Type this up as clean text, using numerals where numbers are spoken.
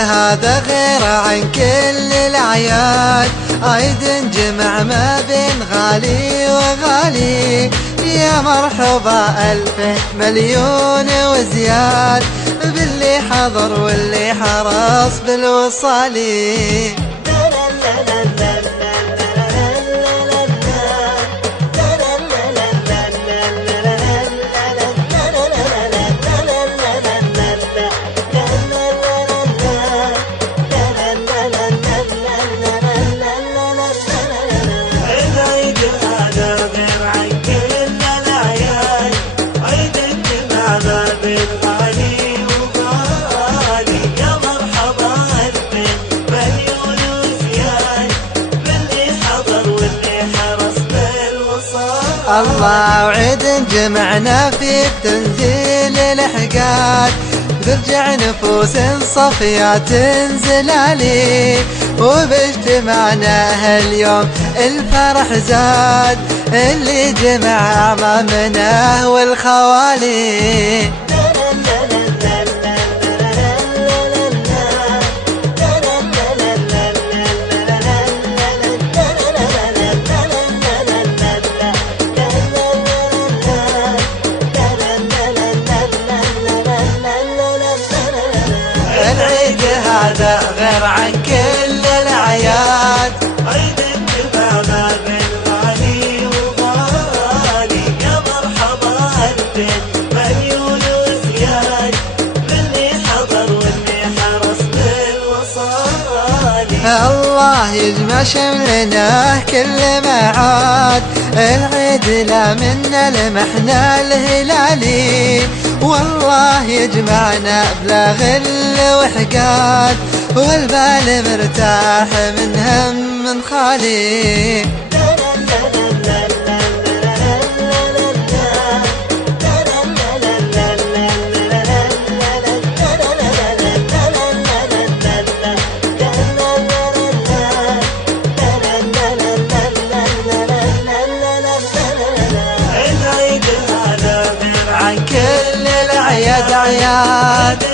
هذا غير عن كل الأعياد، عيد جمع ما بين غالي وغالي. يا مرحبا ألف مليون وزياد باللي حضر واللي حرص بالوصالي. الله وعيد جمعنا في تنزيل الحقاد، ترجع نفوس صفيات زلالي، وباجتماعنا هاليوم الفرح زاد اللي جمع أعمامنا والخوالي. العيد هذا غير عن كل الأعياد، عيد الجمع ما بين غالي وغالي. يا مرحبا ألف مليون وزياد باللي حضر واللي حرص بالوصال. الله يجمع شملنا كل ما عاد، العيد لا منا لمحنا الهلالي، والله يجمعنا بلا غل وحقاد، والبال مرتاح من هم خالي. العيد هذا غير عن كل الأعياد أعياد.